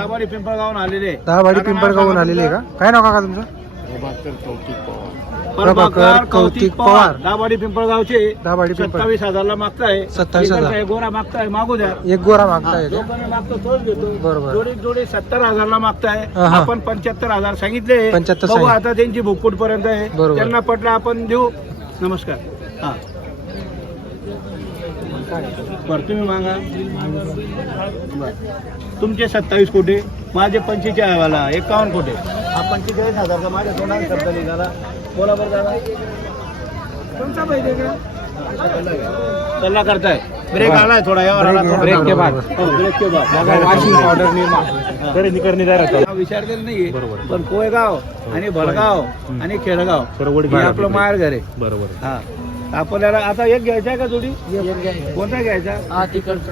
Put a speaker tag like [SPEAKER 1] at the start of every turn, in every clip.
[SPEAKER 1] दाबाडी पिंपळगावून आलेले
[SPEAKER 2] दहावाडी पिंपळगावून आलेले का? काय नाव काका तुमचं?
[SPEAKER 1] प्रभाकर कौतिक पवार. दाबाडी पिंपळगावचे
[SPEAKER 2] दहावाडी पिंपळ
[SPEAKER 1] सत्तावीस हजारला मागताय.
[SPEAKER 2] 27,000.
[SPEAKER 1] इकडचा एक गोरा मागताय मागू द्या.
[SPEAKER 2] एक गोरा मागताय
[SPEAKER 1] जो कोणी मागतो तोच घेतो.
[SPEAKER 2] बरोबर.
[SPEAKER 1] जोडी जोडी सत्तर हजारला मागताय. आपण पंच्याहत्तर हजार सांगितले
[SPEAKER 2] 75
[SPEAKER 1] बघू
[SPEAKER 2] सांगितले.
[SPEAKER 1] आता त्यांची भुकूट पर्यंत आहे.
[SPEAKER 2] बरोबर.
[SPEAKER 1] त्यांना पटलं आपण देऊ. नमस्कार. हा. बरं तुम्ही मागा. बरं. तुमचे सत्तावीस कोटी माझे पंचेचाळीस वाला एकावन्न कोटी. हा पंचेचाळीस हजारचा माझ्या तोंडात शब्द निघाला. बोला बरं दादा कोणता पाहिजे का? सल्ला करताय. ब्रेक आलाय थोडा यावर आला थोडा.
[SPEAKER 2] ब्रेक के बाद.
[SPEAKER 1] हो, ब्रेक के बाद.
[SPEAKER 2] वॉशिंग पावडर
[SPEAKER 1] हा, विचारलेलं नाहीये. पण कोयगाव आणि भडगाव आणि खेडगाव. हे आपलं माहेर घर. आहे
[SPEAKER 3] बरोबर.
[SPEAKER 1] हा. आपल्याला आता एक घ्यायचा आहे का जोडी? कोणता घ्यायचा?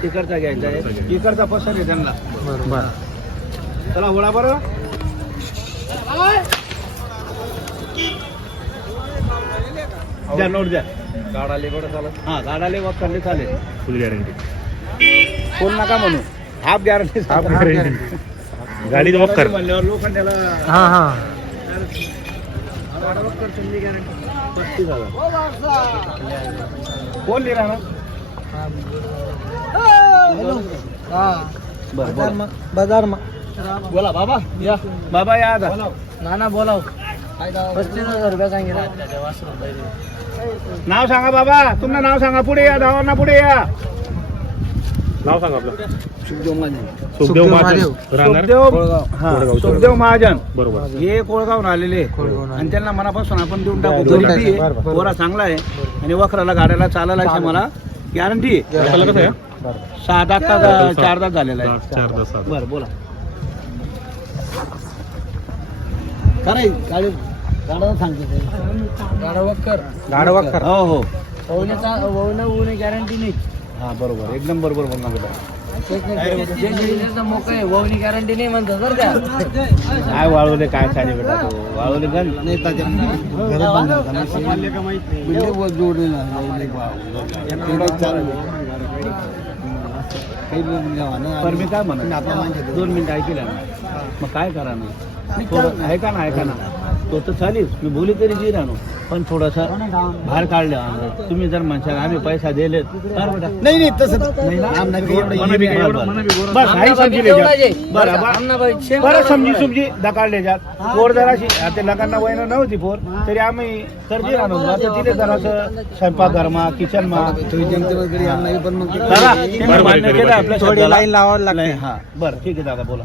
[SPEAKER 1] तिकडचा. घ्यायचा आहे. इकडचा पसंत आहे त्यांना.
[SPEAKER 2] बरोबर.
[SPEAKER 1] चला बोला बरं. द्या नोट द्या. हा गाडाले वक करले चालेल.
[SPEAKER 3] फुल गॅरंटी
[SPEAKER 1] कोण नका म्हणू. हाफ गॅरंटी
[SPEAKER 3] गाडी वॉक कर.
[SPEAKER 1] म्हणल्यावर लोखंडाला
[SPEAKER 2] हा हा.
[SPEAKER 1] पस्तीस हजार कोण लिहिला ना बोला.
[SPEAKER 2] बाजार
[SPEAKER 1] बोला. बाबा या बाबा या आता
[SPEAKER 2] नाना बोलाव पस्तीस हजार रुपये सांगितलं
[SPEAKER 1] नाव सांगा बाबा. तुमचं नाव सांगा. पुढे या. धावांना पुढे या.
[SPEAKER 3] नाव सांग आपलं.
[SPEAKER 2] सुखदेव
[SPEAKER 3] सुखदेव महाजन
[SPEAKER 2] महादेव.
[SPEAKER 3] राहणार?
[SPEAKER 1] सुखदेव हा,
[SPEAKER 3] कोळगाव.
[SPEAKER 1] सुखदेव महाजन.
[SPEAKER 3] बरोबर.
[SPEAKER 1] हे कोळगावून आलेले
[SPEAKER 2] कोळगावहून आले.
[SPEAKER 1] आणि त्यांना मनापासून आपण देऊन टाकू.
[SPEAKER 2] देऊन. बरं, बरं.
[SPEAKER 1] पोरा चांगला आहे आणि वखराला गाड्याला चालायला आहे मला गॅरंटी आहे.
[SPEAKER 3] आपल्याला कसं आहे?
[SPEAKER 1] सहा दात का चार दात झालेला आहे.
[SPEAKER 3] दहा, चार दस सात
[SPEAKER 1] बरं बोला. खरंय गाडी. गाड्याला सांगते
[SPEAKER 2] गाडवक्कर
[SPEAKER 1] हो हो.
[SPEAKER 2] गॅरंटी नाही.
[SPEAKER 1] हा बरोबर. एकदम बरोबर बोलणार बेटा.
[SPEAKER 2] गॅरंटी नाही म्हणतात बरं का.
[SPEAKER 1] काय वाळवले काय खाली बेटा तो? वाळवले गण पण मी काय म्हणा दोन मिनिटं ऐकल्या ना. मग काय करा ना? थोडं ऐका ना ऐका ना तो तर चालेल. मी बोली तरी जी राहणो पण थोडासा बाहेर काढलं. तुम्ही जर म्हणशाल आम्ही पैसा दिले नाही नाही तसं? बरं. बस समजी ले जात. बरं बरं. बरं समजी समजी दकाडले जात. पोर जराशी आता लग्नांना वयन नव्हती पोर तरी आम्ही तर जी राहणो आता तिथे जरासं स्वयंपाक घरमा किचन मा दादा त्यांनी मान्य केलं आपल्या.
[SPEAKER 2] लाईन लागते.
[SPEAKER 1] नाही, हा. बरं ठीक आहे दादा बोला.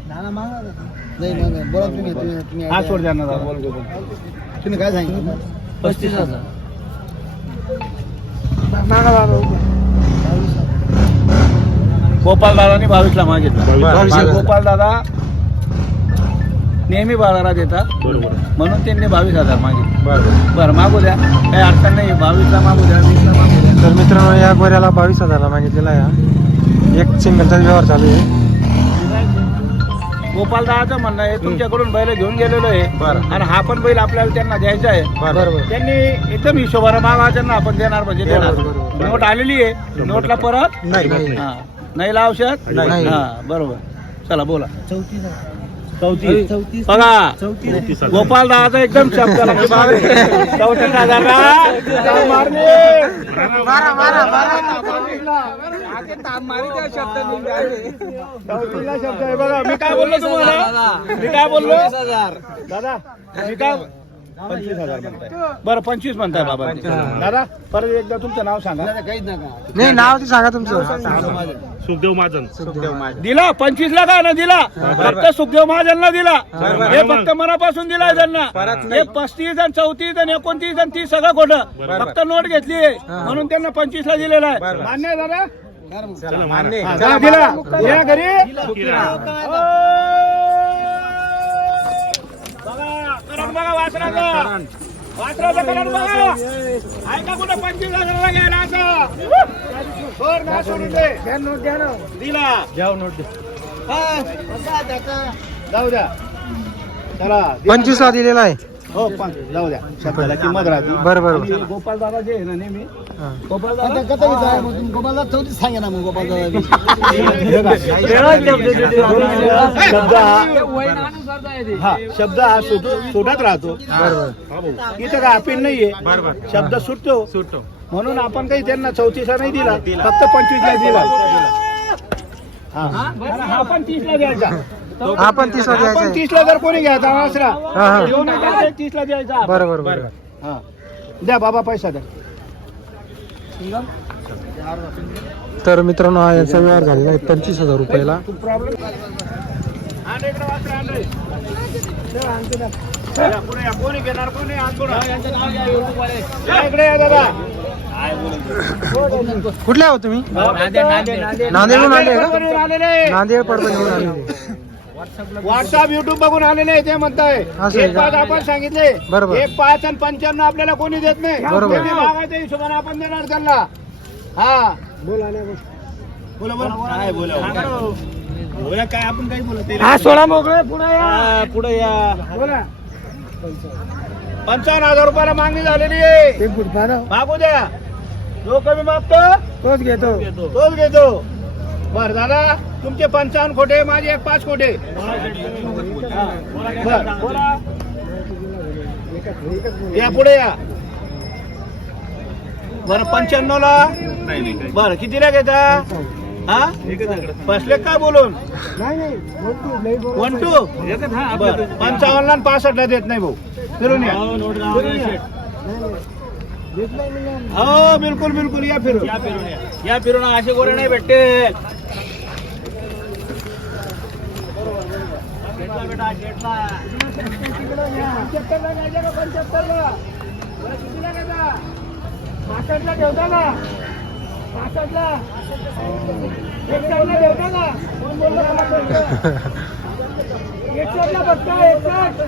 [SPEAKER 1] हा सोड द्या ना दादा बोल बोल.
[SPEAKER 2] तुम्ही काय सांगितलं?
[SPEAKER 1] पस्तीस हजार. गोपाल दादानी बावीसला मागितला. गोपाल दादा नेहमी बाजारात येतात म्हणून त्यांनी बावीस हजार मागितले.
[SPEAKER 2] बरं.
[SPEAKER 1] बरं मागू द्या. काही अडचण नाही. बावीसला मागू द्या वीसला मागू द्या.
[SPEAKER 2] तर मित्रांनो या गोऱ्याला बावीस हजारला मागितलेला आहे हा. एक सिंगलचा व्यवहार चालू आहे.
[SPEAKER 1] गोपाल दादाचं म्हणणं आहे तुमच्याकडून बैल घेऊन गेलेलो आहे.
[SPEAKER 2] बरं.
[SPEAKER 1] आणि हा पण बैल आपल्याला त्यांना द्यायचा आहे.
[SPEAKER 2] बरोबर
[SPEAKER 1] त्यांनी एकदम हिशोबानं मागा त्यांना आपण देणार म्हणजे देणार. नोट आलेली आहे. नोटला परत
[SPEAKER 2] नाही.
[SPEAKER 1] हा. हा बरोबर. चला बोला. चौतीस. बघा. गोपाल दादा एकदम शब्द चौतीस हजार मारले. चौतीसला शब्द आहे. बघा मी काय बोललो तुम्हाला? मी काय बोललो? दादा मी काय पंचवीस हजार म्हणताय. बरं पंचवीस म्हणताय बाबा दादा परत एकदा तुमचं नाव सांगा.
[SPEAKER 2] नाही नाव ते सांगा तुमचं.
[SPEAKER 3] सुखदेव महाजन.
[SPEAKER 1] दिला पंचवीस ला का ना दिला? फक्त सुखदेव महाजनला दिला. हे फक्त मनापासून दिला त्यांना. हे पस्तीस आणि चौतीस आणि एकोणतीस आणि तीस सगळं खोटं. फक्त नोट घेतली. म्हणून त्यांना पंचवीस ला दिलेला आहे. मान्य आहे दादा?
[SPEAKER 3] चला,
[SPEAKER 1] दिला. या घरी
[SPEAKER 3] किरा.
[SPEAKER 1] बघा वासराचा. वासराचा करण बघा. ऐका कुठं? पंचवीस हजाराला घ्यायला असं? ना सोडून दे. दिला.
[SPEAKER 3] जाऊ नोट दे.
[SPEAKER 1] जाऊ द्या. चला.
[SPEAKER 2] पंचवीसला दिलेला आहे.
[SPEAKER 1] हो पण जाऊ द्या. शब्दाला किंमत राहते
[SPEAKER 2] बरं बरं
[SPEAKER 1] आणि गोपाल दादा जे आहे ना नेहमी
[SPEAKER 2] हा.
[SPEAKER 1] गोपाल
[SPEAKER 4] आता
[SPEAKER 1] दादा
[SPEAKER 4] कथा इथं आहे मग. गोपाल दादा चौथी सांगा ना मग गोपाल दादा
[SPEAKER 1] शब्द हा हा शब्द हा सुट- सुटत राहतो.
[SPEAKER 2] बरं बरं
[SPEAKER 1] इथं काय अपील नाहीये. शब्द सुटतो.
[SPEAKER 3] सुटतो.
[SPEAKER 1] म्हणून आपण काही त्यांना चौतीसा नाही दिला. फक्त पंचवीसला दिला. हा. हा पण तीसला द्यायचा.
[SPEAKER 2] हा पण तीस ला
[SPEAKER 1] आपण
[SPEAKER 2] द्यायचा
[SPEAKER 1] तीसला जर कोणी घ्यायचा वासरा
[SPEAKER 2] हा हा.
[SPEAKER 1] दोन हजार तीसला द्यायचा. आपण.
[SPEAKER 2] बरं बरं बरं.
[SPEAKER 1] हा. द्या बाबा पैसा द्या.
[SPEAKER 2] तर मित्रांनो हा यांचा व्यवहार झालेला आहे पंचवीस हजार रुपयाला.
[SPEAKER 1] कोणी घेणार कोणी इकडे या दादा.
[SPEAKER 2] कुठले आहो तुम्ही? नांदेडहून आले. का
[SPEAKER 1] बरोबर आलेले
[SPEAKER 2] नांदेड परभणीहून
[SPEAKER 1] व्हॉट्सअप युट्यूब बघून आलेले ते म्हणताय. एक? पाच आपण सांगितले.
[SPEAKER 2] बरोबर.
[SPEAKER 1] एक पाच आणि पंच्याण्णव आपल्याला कोणी देत नाही. मागायच्या हिशोबाने आपण देणार त्यांना. हा. बोला बोला. काय बोला? बोला काय आपण काही बोलत हा सोळा मोकळे पुढे या. पुढे या. बोला. पंचावन्न हजार रुपयाला मागणी झालेली आहे. मागू द्या. जो कमी मागतो
[SPEAKER 2] तोच घेतो.
[SPEAKER 1] तोच घेतो. बर दादा तुमचे पंचावन्न खोटे माझे एक पाच खोटे. या पुढे या. बर पंच्याण्णव ला बर कितीला घेता? हा? बसले काय बोलून? वन टू बर पंचावन्न ला पासष्ट ला देत नाही भाऊ. फिरून या. फिरून या. हाँ बिल्कुल बिल्कुल या फिर। या फिर या. या फिरून असे गोरे नाही भेटते भेटला बेटा भेटला
[SPEAKER 5] पासष्टला ठेवता ना पासष्टला
[SPEAKER 1] एकसष्टला ठेवता ना कोण बोललं मला
[SPEAKER 5] एकसष्टला बघता एकसष्ट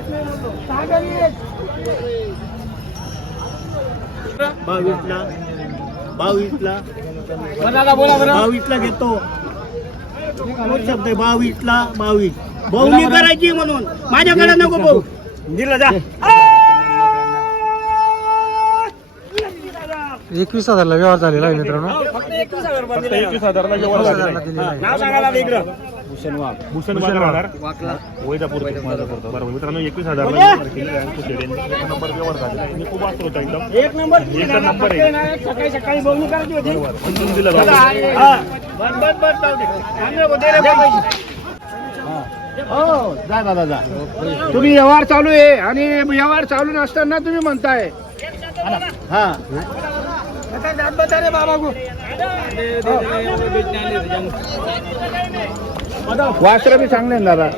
[SPEAKER 5] सागर एक
[SPEAKER 1] बावीसला? बावीसला. बावीसला. घेतो. शब्द आहे बावीसला बावीस बहुनी करायची म्हणून. माझ्याकडे नको भाऊ दिलं जा.
[SPEAKER 2] एकवीस हजारला व्यवहार झालेला आहे मित्रांनो.
[SPEAKER 1] फक्त एकवीस हजार रुपये
[SPEAKER 3] फक्त
[SPEAKER 1] दिले.
[SPEAKER 3] एकवीस हजारला जेवण
[SPEAKER 2] एकवीस
[SPEAKER 3] झालेलं
[SPEAKER 2] हजारला
[SPEAKER 3] आहे.
[SPEAKER 2] दिलेला आहे.
[SPEAKER 1] नाव सांगायला वेगळं
[SPEAKER 3] भूषण वाघ. राहणार वैजापूर बरोबर. मित्रांनो एकवीस हजार नंबर व्यवहार झालेला आहे. मी खूप वाचतो होता एकदम.
[SPEAKER 1] एक नंबर.
[SPEAKER 3] एक नंबर आहे.
[SPEAKER 1] सकाळी सकाळी बोलणी करायची होती.
[SPEAKER 3] समजून दिलं
[SPEAKER 1] दादा,
[SPEAKER 3] भाऊ.
[SPEAKER 1] हा. बस बस बस जाऊ दे. चांगलं बोल, दे रे पैसे. हो. जा दादा जा. तुम्ही व्यवहार चालू आहे आणि व्यवहार चालू नसताना तुम्ही म्हणताय. हा. दाद बता वास्त्र भी चांगले दादा.